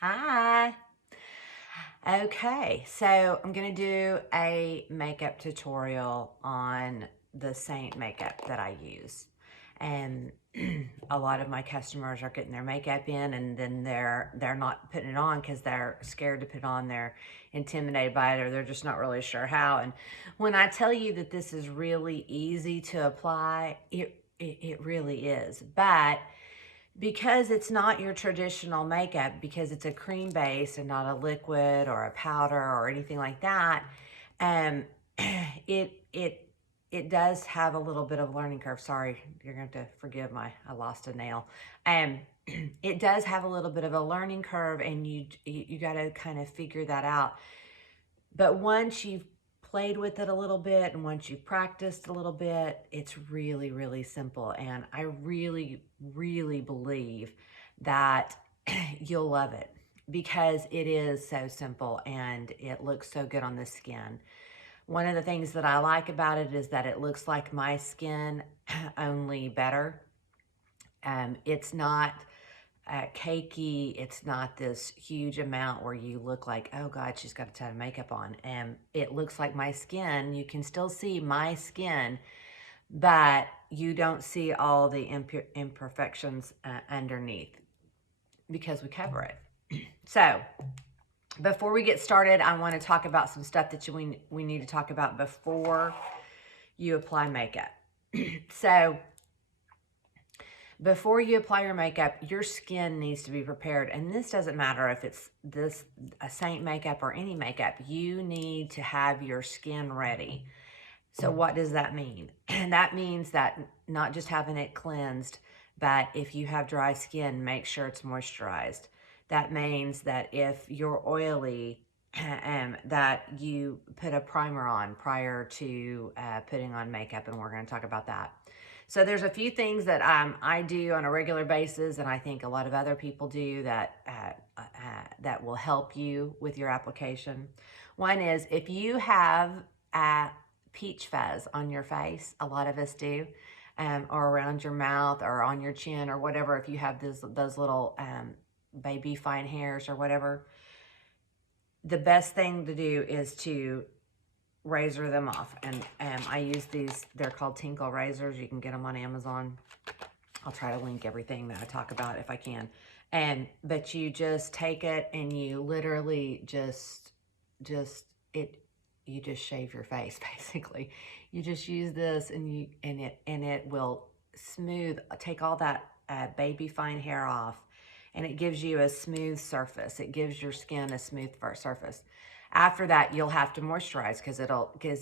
Hi. Okay, so I'm going to do a makeup tutorial on the Seint makeup that I use. And a lot of my customers are getting their makeup in and then they're not putting it on because they're scared to put it on. They're intimidated by it or they're just not really sure how. And when I tell you that this is really easy to apply, it really is. But because it's not your traditional makeup, because it's a cream base and not a liquid or a powder or anything like that, um, it it it does have a little bit of learning curve. Sorry, you're going to have to forgive I lost a nail. Um, it does have a little bit of a learning curve, and you got to kind of figure that out. But once you've played with it a little bit and once you've practiced a little bit, it's really, really simple. And I really, really believe that you'll love it because it is so simple and it looks so good on the skin. One of the things that I like about it is that it looks like my skin, only better. It's not cakey. It's not this huge amount where you look like, oh God, she's got a ton of makeup on. And it looks like my skin. You can still see my skin, but you don't see all the imperfections underneath because we cover it. So before we get started, I want to talk about some stuff that we need to talk about before you apply makeup. So before you apply your makeup, your skin needs to be prepared. And this doesn't matter if it's a Seint makeup or any makeup. You need to have your skin ready. So what does that mean? And that means that not just having it cleansed, but if you have dry skin, make sure it's moisturized. That means that if you're oily, that you put a primer on prior to putting on makeup, and we're going to talk about that. So there's a few things that I do on a regular basis, and I think a lot of other people do that will help you with your application. One is if you have peach fuzz on your face, a lot of us do, or around your mouth or on your chin or whatever. If you have those little baby fine hairs or whatever, the best thing to do is to razor them off. And I use these, they're called Tinkle Razors. You can get them on Amazon. I'll try to link everything that I talk about if I can. But you just take it and you literally you just shave your face basically. You just use this and it will take all that baby fine hair off, and it gives you a smooth surface. It gives your skin a smooth surface. After that, you'll have to moisturize because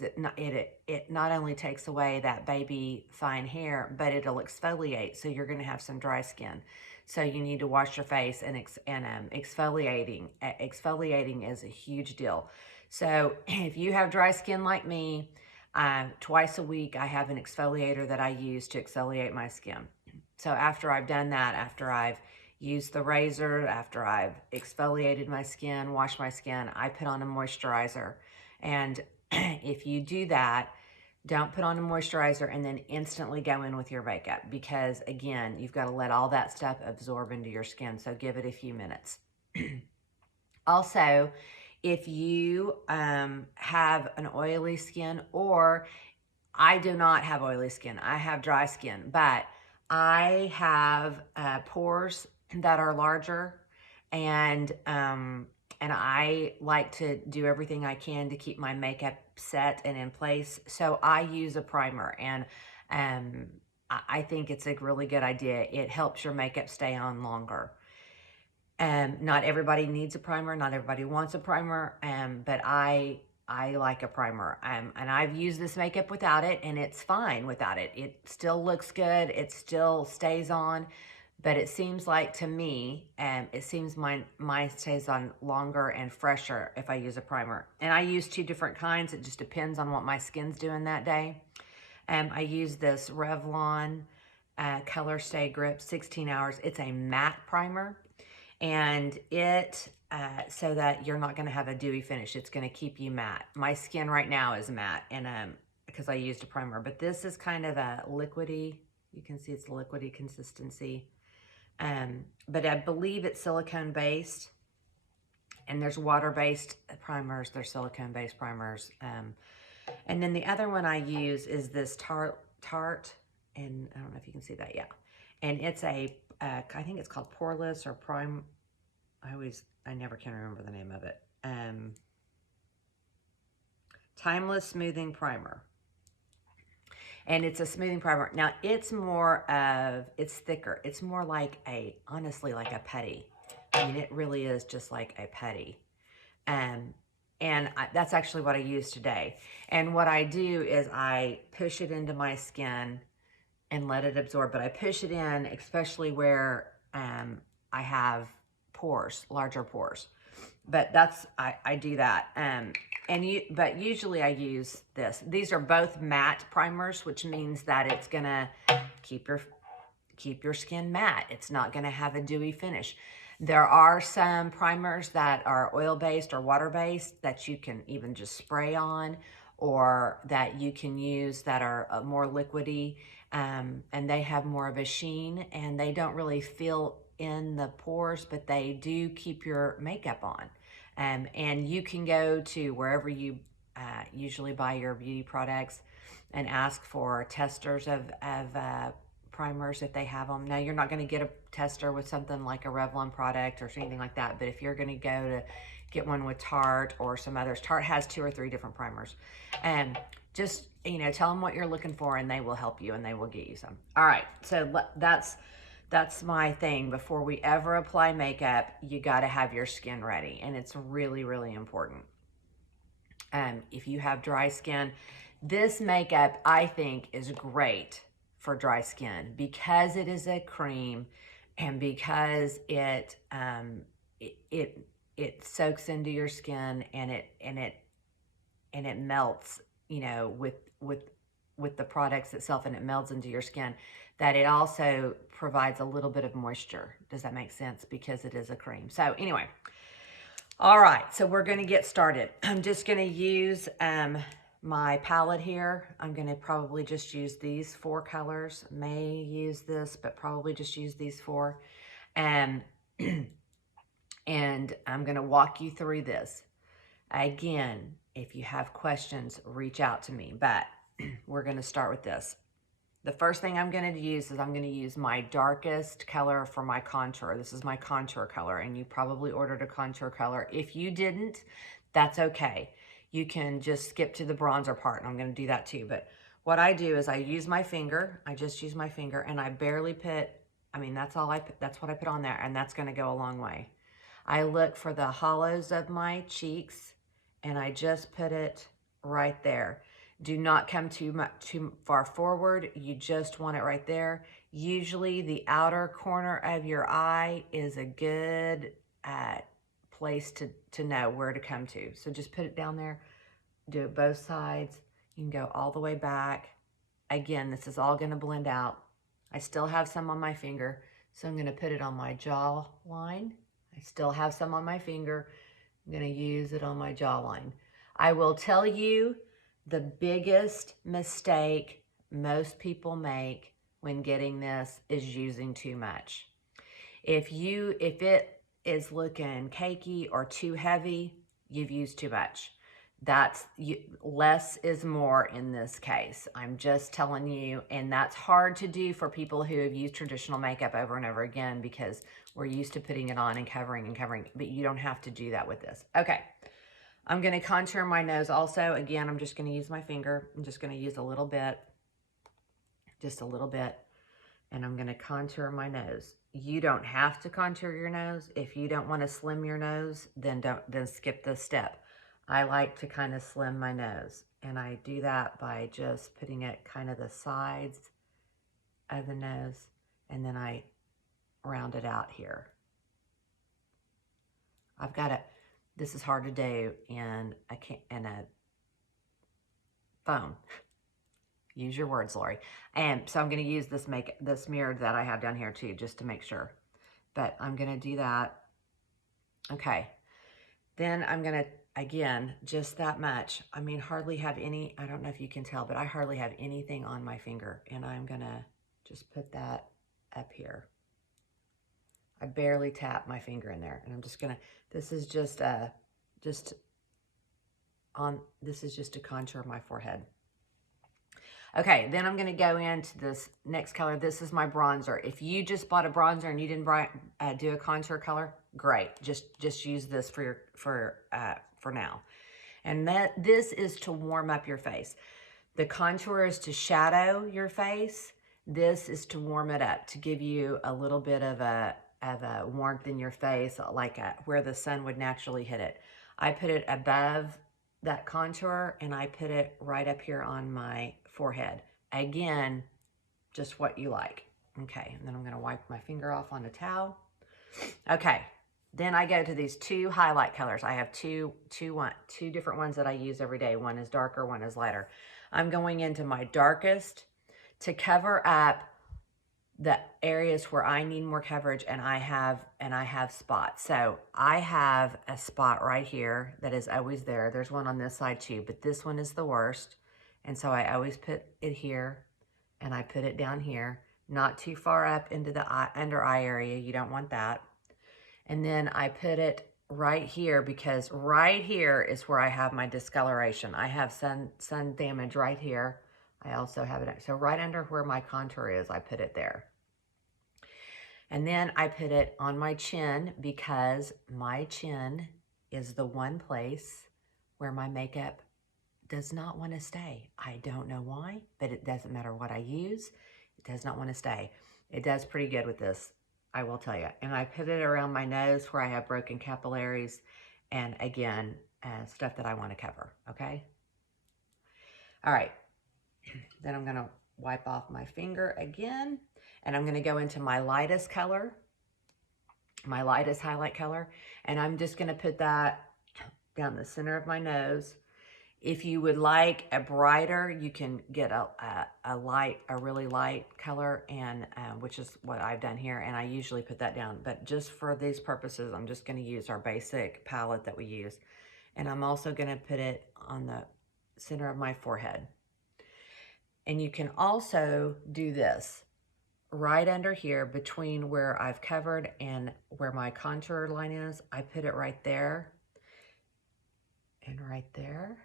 it not only takes away that baby fine hair, but it'll exfoliate. So you're going to have some dry skin. So you need to wash your face and exfoliating. Exfoliating is a huge deal. So if you have dry skin like me, twice a week I have an exfoliator that I use to exfoliate my skin. So after I've done that, after I've used the razor, after I've exfoliated my skin, washed my skin, I put on a moisturizer. And if you do that, don't put on a moisturizer and then instantly go in with your makeup, because again, you've got to let all that stuff absorb into your skin. So give it a few minutes. Also, if you have an oily skin, or I do not have oily skin, I have dry skin, but I have pores that are larger, and I like to do everything I can to keep my makeup set and in place. So I use a primer, and I think it's a really good idea. It helps your makeup stay on longer. Not everybody needs a primer. Not everybody wants a primer, but I like a primer. And I've used this makeup without it, and it's fine without it. It still looks good. It still stays on. But it seems like to me, it seems mine stays on longer and fresher if I use a primer. And I use two different kinds. It just depends on what my skin's doing that day. I use this Revlon Color Stay Grip 16 hours. It's a matte primer. And it, so that you're not going to have a dewy finish. It's going to keep you matte. My skin right now is matte, and because I used a primer. But this is kind of a liquidy. You can see it's a liquidy consistency. But I believe it's silicone based. And there's water-based primers, there's silicone-based primers. And then the other one I use is this Tarte, and I don't know if you can see that, yeah. And it's a, I think it's called Poreless or Prime, I never can remember the name of it. Timeless Smoothing Primer. And it's a smoothing primer. Now, it's thicker. It's more like honestly, like a putty. I mean, it really is just like a putty. That's actually what I use today. And what I do is I push it into my skin and let it absorb. But I push it in, especially where I have pores, larger pores. But I do that. But usually I use this. These are both matte primers, which means that it's gonna keep your skin matte. It's not gonna have a dewy finish. There are some primers that are oil-based or water-based that you can even just spray on, or that you can use that are more liquidy, and they have more of a sheen, and they don't really fill in the pores, but they do keep your makeup on. And you can go to wherever you usually buy your beauty products and ask for testers of primers if they have them. Now, you're not going to get a tester with something like a Revlon product or anything like that, but if you're going to go to get one with Tarte or some others, Tarte has 2 or 3 different primers. Just, tell them what you're looking for and they will help you and they will get you some. All right, so that's my thing. Before we ever apply makeup, you got to have your skin ready, and it's really, really important. If you have dry skin, this makeup, I think, is great for dry skin because it is a cream and because it soaks into your skin and it melts, with the products itself, and it melts into your skin, that it also provides a little bit of moisture. Does that make sense? Because it is a cream. So anyway, all right, so we're going to get started. I'm just going to use my palette here. I'm going to probably just use these 4 colors. May use this, but probably just use these 4. And I'm going to walk you through this. Again, if you have questions, reach out to me, but we're going to start with this. The first thing I'm going to use is I'm going to use my darkest color for my contour. This is my contour color, and you probably ordered a contour color. If you didn't, that's okay. You can just skip to the bronzer part, and I'm going to do that too. But what I do is I use my finger. I just use my finger, and I barely put, that's what I put on there, and that's going to go a long way. I look for the hollows of my cheeks, and I just put it right there. Do not come too far forward. You just want it right there. Usually the outer corner of your eye is a good place to know where to come to. So just put it down there. Do it both sides. You can go all the way back. Again, this is all going to blend out. I still have some on my finger, so I'm going to put it on my jawline. I still have some on my finger. I'm going to use it on my jawline. I will tell you, the biggest mistake most people make when getting this is using too much. If it is looking cakey or too heavy, you've used too much. Less is more in this case. I'm just telling you, and that's hard to do for people who have used traditional makeup over and over again because we're used to putting it on and covering, but you don't have to do that with this. Okay. I'm going to contour my nose also. Again, I'm just going to use my finger. I'm just going to use a little bit, just a little bit, and I'm going to contour my nose. You don't have to contour your nose. If you don't want to slim your nose, then skip this step. I like to kind of slim my nose, and I do that by just putting it kind of the sides of the nose, and then I round it out here. This is hard to do in a phone. Use your words, Lori. And so I'm going to use this mirror that I have down here too, just to make sure. But I'm going to do that. Okay. Then I'm going to, again, just that much. Hardly have any, I don't know if you can tell, but I hardly have anything on my finger. And I'm going to just put that up here. I barely tap my finger in there. And I'm just gonna, this is just a contour of my forehead. Okay, then I'm going to go into this next color. This is my bronzer. If you just bought a bronzer and you didn't do a contour color, great. Just use this for now. And this is to warm up your face. The contour is to shadow your face. This is to warm it up, to give you a little bit of a warmth in your face, like where the sun would naturally hit it. I put it above that contour, and I put it right up here on my forehead. Again, just what you like. Okay, and then I'm gonna wipe my finger off on a towel. Okay, then I go to these two highlight colors. I have two different ones that I use every day. One is darker, one is lighter. I'm going into my darkest to cover up the areas where I need more coverage, and I have spots. So I have a spot right here that is always there. There's one on this side too, but this one is the worst. And so I always put it here, and I put it down here, not too far up into the under eye area. You don't want that. And then I put it right here, because right here is where I have my discoloration. I have sun damage right here. I also have it, so right under where my contour is, I put it there. And then I put it on my chin, because my chin is the one place where my makeup does not want to stay. I don't know why, but it doesn't matter what I use. It does not want to stay. It does pretty good with this, I will tell you. And I put it around my nose where I have broken capillaries, and again, stuff that I want to cover, okay? All right, then I'm gonna wipe off my finger again, and I'm gonna go into my lightest color, my lightest highlight color, and I'm just gonna put that down the center of my nose. If you would like a brighter, you can get a really light color, and which is what I've done here, and I usually put that down. But just for these purposes, I'm just going to use our basic palette that we use. And I'm also going to put it on the center of my forehead. And you can also do this right under here, between where I've covered and where my contour line is. I put it right there and right there.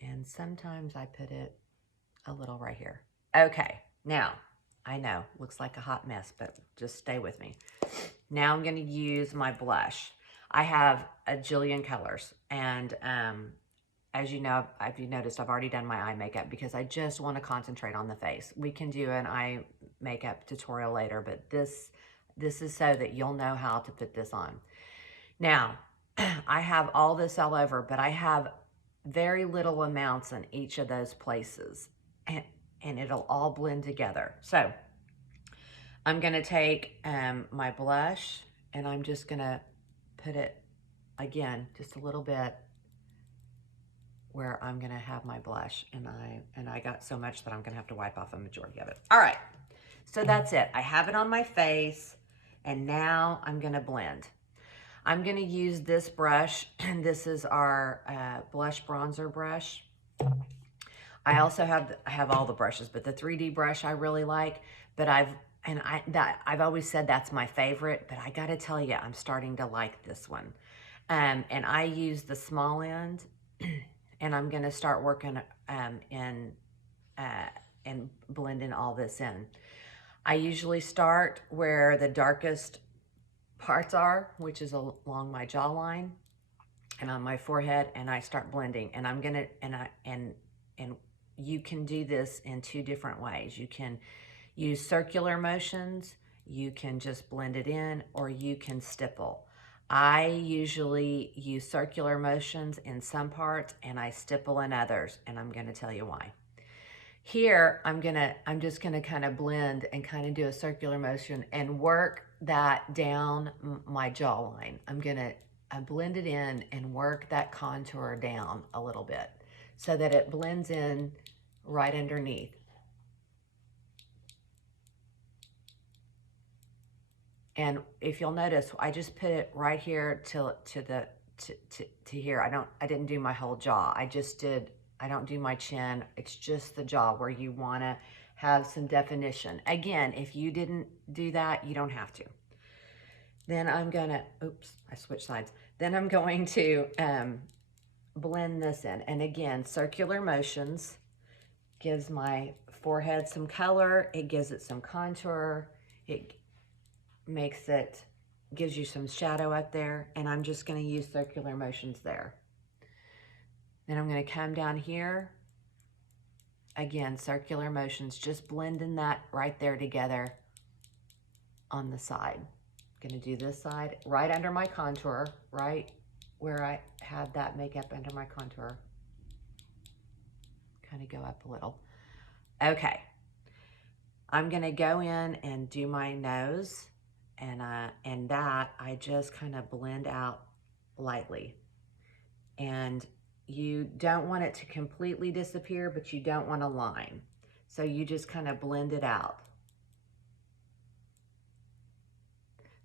And sometimes I put it a little right here. Okay, now, I know, looks like a hot mess, but just stay with me. Now I'm gonna use my blush. I have a jillion colors, and as you know, if you noticed, I've already done my eye makeup because I just wanna concentrate on the face. We can do an eye makeup tutorial later, but this is so that you'll know how to put this on. Now, I have all this all over, but I have very little amounts in each of those places, and it'll all blend together. So I'm gonna take my blush, and I'm just gonna put it, again, just a little bit where I'm gonna have my blush, and I got so much that I'm gonna have to wipe off a majority of it. All right, so that's it. I have it on my face, and now I'm gonna blend. I'm gonna use this brush, and this is our blush bronzer brush. I also have all the brushes, but the 3D brush I really like. But I've always said that's my favorite, but I gotta tell you, I'm starting to like this one. And I use the small end, and I'm gonna start working and blending all this in. I usually start where the darkest parts are, which is along my jawline and on my forehead, and I start blending. And I'm gonna, and you can do this in two different ways. You can use circular motions, you can just blend it in, or you can stipple. I usually use circular motions in some parts, and I stipple in others, and I'm gonna tell you why. Here, I'm just gonna kind of blend and kind of do a circular motion and work that down my jawline. I blend it in and work that contour down a little bit so that it blends in right underneath. And if you'll notice, I just put it right here to here. I didn't do my whole jaw. I don't do my chin. It's just the jaw where you want to have some definition. Again, if you didn't do that, you don't have to. Then I'm gonna, oops, I switched sides. Then I'm going to blend this in. And again, circular motions gives my forehead some color. It gives it some contour. It makes it, gives you some shadow up there. And I'm just gonna use circular motions there. Then I'm gonna come down here. Again, circular motions, just blending that right there together on the side. Gonna do this side right under my contour, right where I had that makeup under my contour. Kind of go up a little. Okay, I'm gonna go in and do my nose, and that I just kind of blend out lightly. And you don't want it to completely disappear, but you don't want a line. So you just kind of blend it out.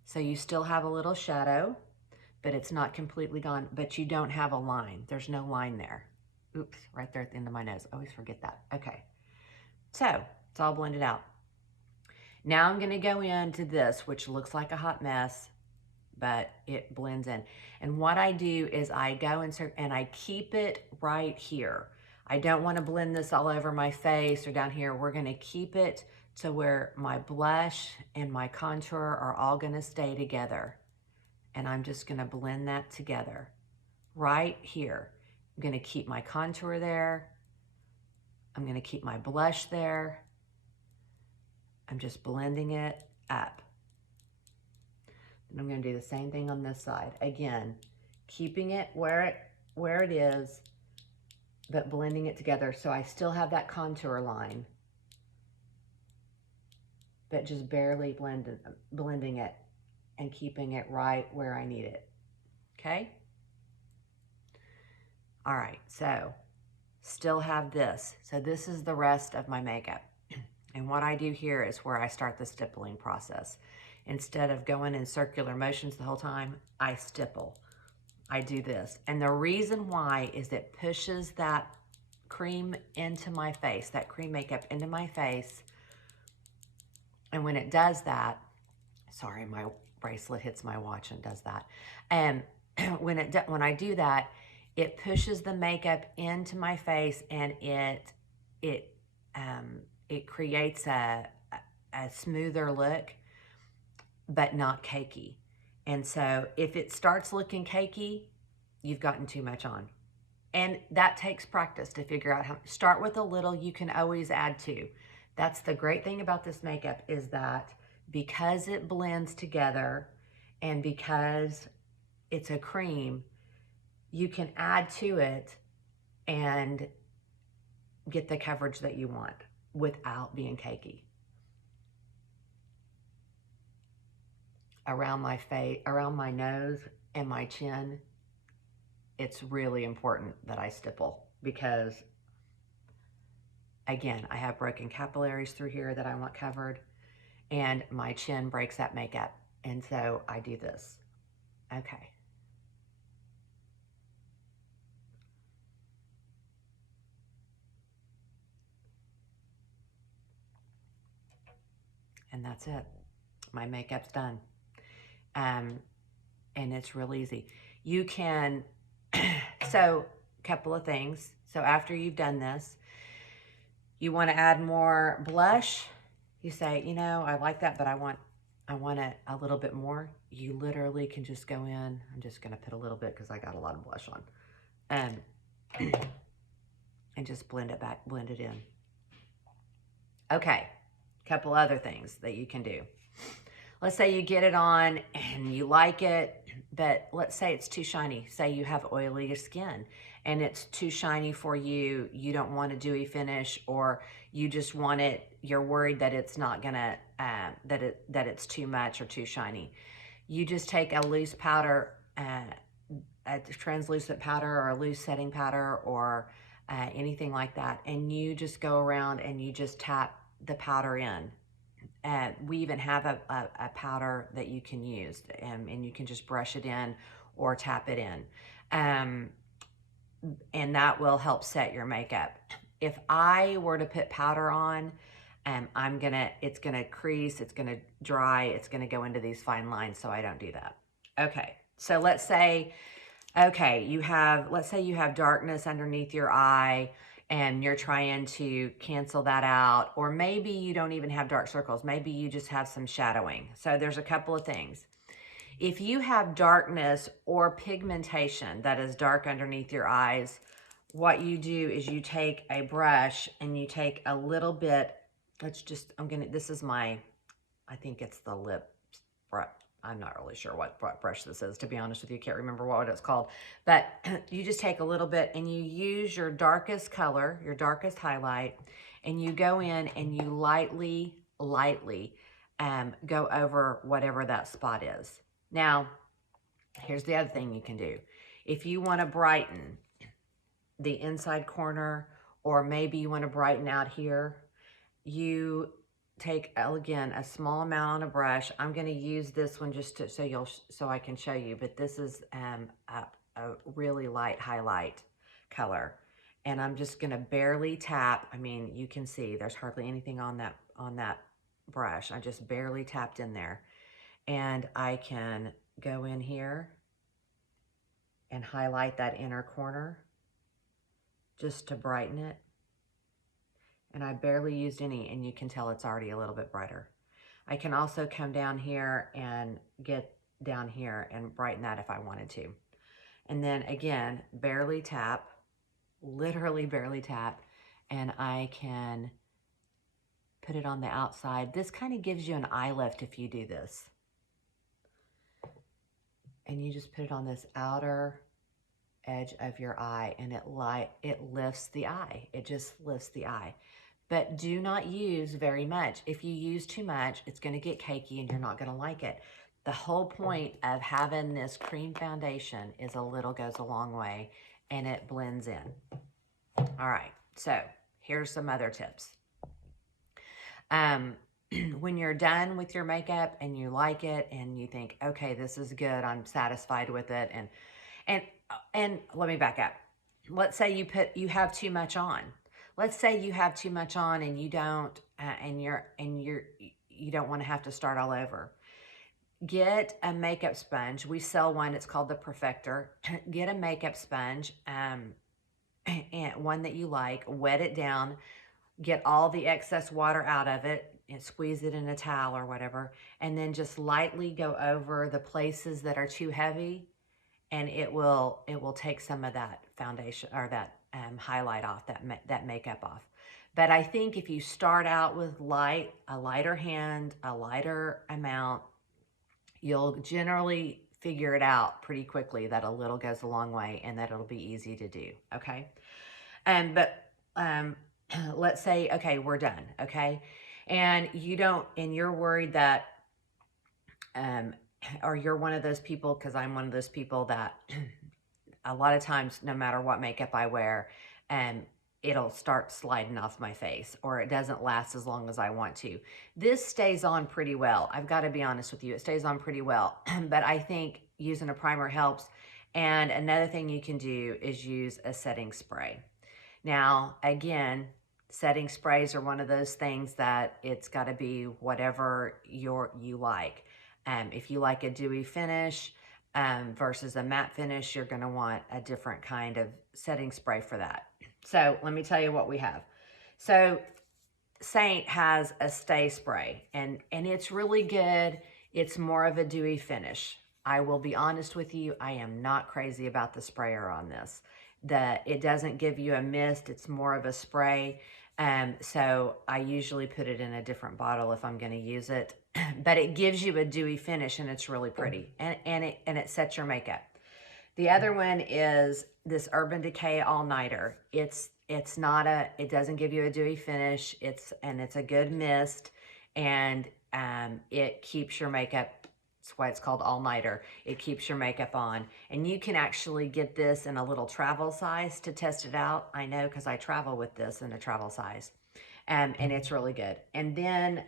So you still have a little shadow, but it's not completely gone, but you don't have a line. There's no line there. Oops, right there at the end of my nose. Always forget that. Okay, so it's all blended out. Now I'm gonna go into this, which looks like a hot mess, but it blends in. And what I do is I go insert and I keep it right here. I don't wanna blend this all over my face or down here. We're gonna keep it to where my blush and my contour are all gonna stay together. And I'm just gonna blend that together right here. I'm gonna keep my contour there. I'm gonna keep my blush there. I'm just blending it up. And I'm gonna do the same thing on this side. Again, keeping it where it is, but blending it together so I still have that contour line, but just barely blending it and keeping it right where I need it, okay? All right, so still have this. So this is the rest of my makeup. And what I do here is where I start the stippling process. Instead of going in circular motions the whole time, I stipple. I do this. And the reason why is it pushes that cream into my face, that cream makeup into my face. And when it does that, sorry, my bracelet hits my watch and does that. And when I do that, it pushes the makeup into my face, and it creates a smoother look, but not cakey. And so if it starts looking cakey, you've gotten too much on. And that takes practice to figure out how. Start with a little, you can always add to. That's the great thing about this makeup, is that because it blends together and because it's a cream, you can add to it and get the coverage that you want without being cakey. Around my face, around my nose and my chin, it's really important that I stipple, because again, I have broken capillaries through here that I want covered, and my chin breaks that makeup. And so I do this. Okay. And that's it. My makeup's done. And it's real easy. You can, so a couple of things. So after you've done this, you want to add more blush. You say, you know, I like that, but I want it a little bit more. You literally can just go in. I'm just going to put a little bit because I got a lot of blush on. And just blend it back, blend it in. Okay, couple other things that you can do. Let's say you get it on and you like it, but let's say it's too shiny. Say you have oily skin and it's too shiny for you. You don't want a dewy finish, or you just want it, you're worried that it's not gonna, that it's too much or too shiny. You just take a loose powder, a translucent powder or a loose setting powder, or anything like that. And you just go around and you just tap the powder in. We even have a powder that you can use, and you can just brush it in or tap it in. And that will help set your makeup. If I were to put powder on, it's gonna crease, it's gonna dry, it's gonna go into these fine lines, so I don't do that. Okay, so let's say, let's say you have darkness underneath your eye and you're trying to cancel that out, or maybe you don't even have dark circles, maybe you just have some shadowing. So there's a couple of things. If you have darkness or pigmentation that is dark underneath your eyes, what you do is you take a brush and you take a little bit, this is my, I think it's the lip brush. I'm not really sure what brush this is, to be honest with you. I can't remember what it's called. But you just take a little bit and you use your darkest color, your darkest highlight, and you go in and you lightly go over whatever that spot is. Now, here's the other thing you can do. If you want to brighten the inside corner, or maybe you want to brighten out here, you take, again, a small amount on a brush. I'm going to use this one just to, so I can show you, but this is a really light highlight color. And I'm just going to barely tap. I mean, you can see there's hardly anything on that brush. I just barely tapped in there. And I can go in here and highlight that inner corner just to brighten it. And I barely used any, and you can tell it's already a little bit brighter. I can also come down here and get down here and brighten that if I wanted to. And then again, barely tap, literally barely tap, and I can put it on the outside. This kind of gives you an eye lift if you do this. And you just put it on this outer edge of your eye, and it lifts the eye. It just lifts the eye. But do not use very much. If you use too much, it's going to get cakey and you're not going to like it. The whole point of having this cream foundation is a little goes a long way, and it blends in. All right, so here's some other tips. When you're done with your makeup and you like it and you think, okay, this is good, I'm satisfied with it, and let me back up. Let's say you have too much on. Let's say you have too much on and you don't, you don't want to have to start all over. Get a makeup sponge. We sell one. It's called the Perfector. Get a makeup sponge, and one that you like. Wet it down. Get all the excess water out of it and squeeze it in a towel or whatever, and then just lightly go over the places that are too heavy, and it will take some of that foundation or that highlight off, that makeup off. But I think if you start out with a lighter hand, a lighter amount, you'll generally figure it out pretty quickly that a little goes a long way and that it'll be easy to do, okay? Let's say, okay, we're done, okay? And you're worried that, or you're one of those people, because I'm one of those people that a lot of times, no matter what makeup I wear, it'll start sliding off my face, or it doesn't last as long as I want to. This stays on pretty well. I've got to be honest with you. It stays on pretty well, but I think using a primer helps. And another thing you can do is use a setting spray. Now, again, setting sprays are one of those things that it's got to be whatever you like. If you like a dewy finish versus a matte finish, you're going to want a different kind of setting spray for that. So let me tell you what we have. So Seint has a stay spray, and it's really good. It's more of a dewy finish. I will be honest with you, I am not crazy about the sprayer on this. It doesn't give you a mist, it's more of a spray. So I usually put it in a different bottle if I'm going to use it. But it gives you a dewy finish, and it's really pretty, and it sets your makeup. The other one is this Urban Decay All-Nighter. It doesn't give you a dewy finish. It's a good mist, and it keeps your makeup. That's why it's called All-Nighter. It keeps your makeup on, and you can actually get this in a little travel size to test it out. I know because I travel with this in a travel size, and it's really good. And then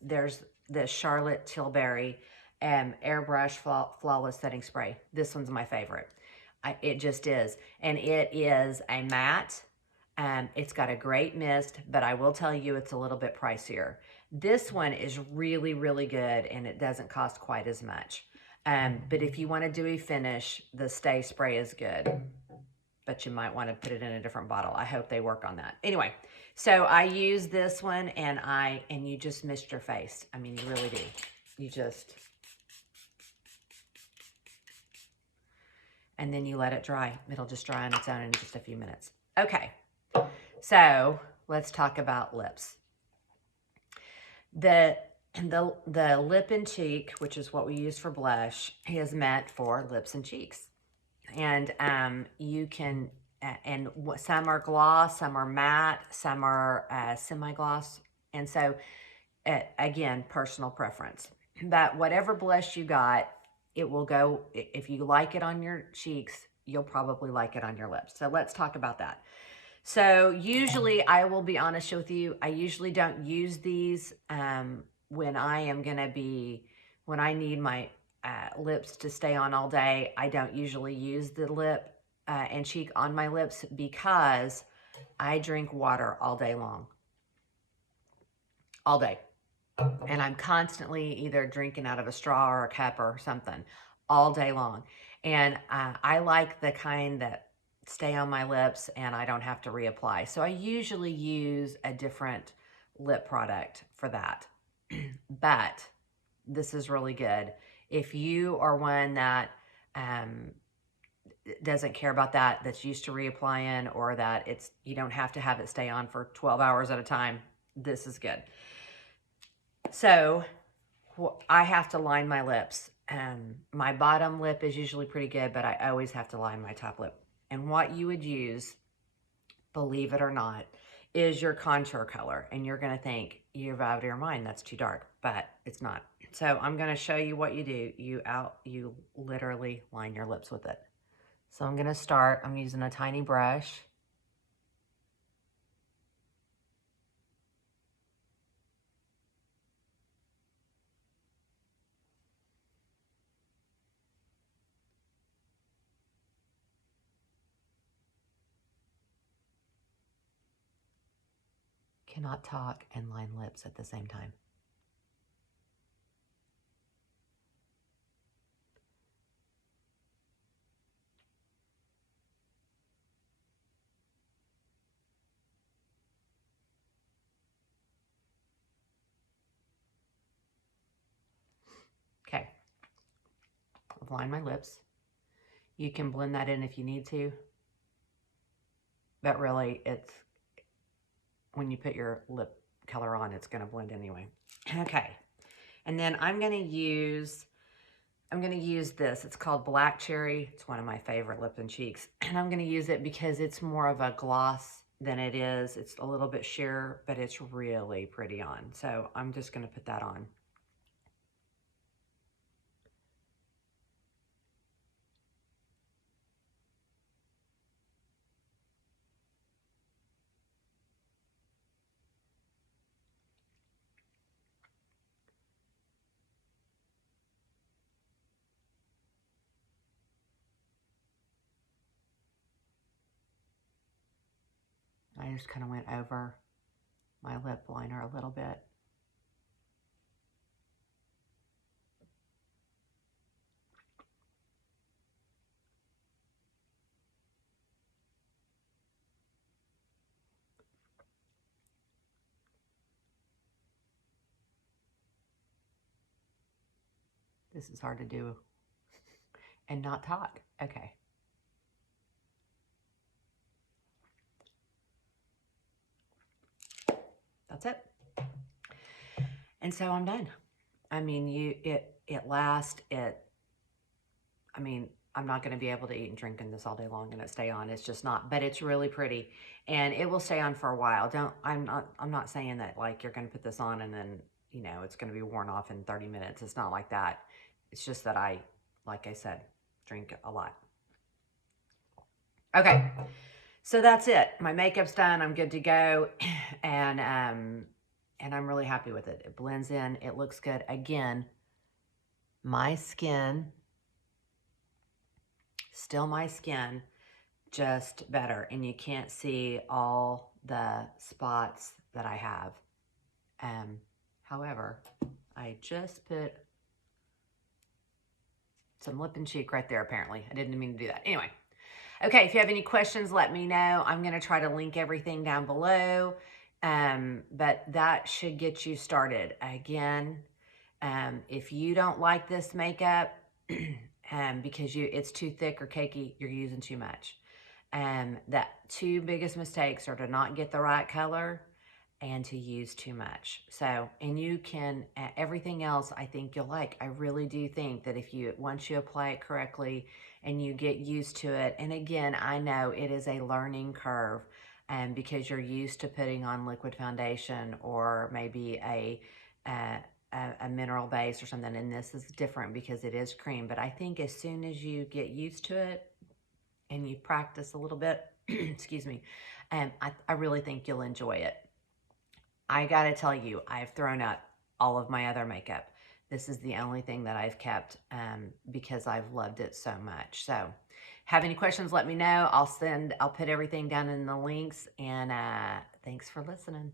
there's the Charlotte Tilbury Airbrush Flawless Setting Spray. This one's my favorite. It just is. And it is a matte It's got a great mist, but I will tell you it's a little bit pricier. This one is really, really good, and it doesn't cost quite as much. But if you want to do a finish, the Stay Spray is good, but you might want to put it in a different bottle. I hope they work on that. Anyway, so I use this one, and you just mist your face. I mean, you really do. You just, and then you let it dry. It'll just dry on its own in just a few minutes. Okay, so let's talk about lips. The lip and cheek, which is what we use for blush, is meant for lips and cheeks. And you can, and some are gloss, some are matte, some are semi-gloss. And so, again, personal preference. But whatever blush you got, it will go, if you like it on your cheeks, you'll probably like it on your lips. So let's talk about that. So usually, I will be honest with you, I usually don't use these when I am going to be, when I need my lips to stay on all day. I don't usually use the lip and cheek on my lips because I drink water all day long. All day. And I'm constantly either drinking out of a straw or a cup or something all day long. And I like the kind that stay on my lips and I don't have to reapply. So I usually use a different lip product for that. But this is really good. If you are one that doesn't care about that, that's used to reapplying, or that you don't have to have it stay on for 12 hours at a time, this is good. So I have to line my lips. My bottom lip is usually pretty good, but I always have to line my top lip. And what you would use, believe it or not, is your contour color. And you're going to think, you're out of your mind, that's too dark, but it's not. So I'm going to show you what you do. You literally line your lips with it. So I'm going to start, I'm using a tiny brush. Cannot talk and line lips at the same time. Okay, I've lined my lips. You can blend that in if you need to, but really it's, when you put your lip color on, it's going to blend anyway. Okay, and then I'm going to use this. It's called Black Cherry. It's one of my favorite lip and cheeks, and I'm going to use it because it's more of a gloss than it is. It's a little bit sheer, but it's really pretty on. So I'm just going to put that on. I just kind of went over my lip liner a little bit. This is hard to do and not talk. Okay. That's it. And so I'm done. I mean, it lasts, I mean, I'm not going to be able to eat and drink in this all day long and it stay on. It's just not, but it's really pretty and it will stay on for a while. I'm not saying that like you're going to put this on and then, you know, it's going to be worn off in 30 minutes. It's not like that. It's just that like I said, drink a lot. Okay. So that's it. My makeup's done. I'm good to go. And I'm really happy with it. It blends in. It looks good. Again, my skin, still my skin, just better. And you can't see all the spots that I have. However, I just put some lip and cheek right there, apparently. I didn't mean to do that. Anyway. Okay, if you have any questions, let me know. I'm going to try to link everything down below. But that should get you started. Again, if you don't like this makeup because it's too thick or cakey, you're using too much. The two biggest mistakes are to not get the right color and to use too much. So, and you can, everything else I think you'll like. I really do think that once you apply it correctly and you get used to it, and again, I know it is a learning curve because you're used to putting on liquid foundation or maybe a mineral base or something, and this is different because it is cream. But I think as soon as you get used to it and you practice a little bit, excuse me, I really think you'll enjoy it. I gotta tell you, I've thrown up all of my other makeup. This is the only thing that I've kept because I've loved it so much. So, have any questions, let me know. I'll put everything down in the links, and thanks for listening.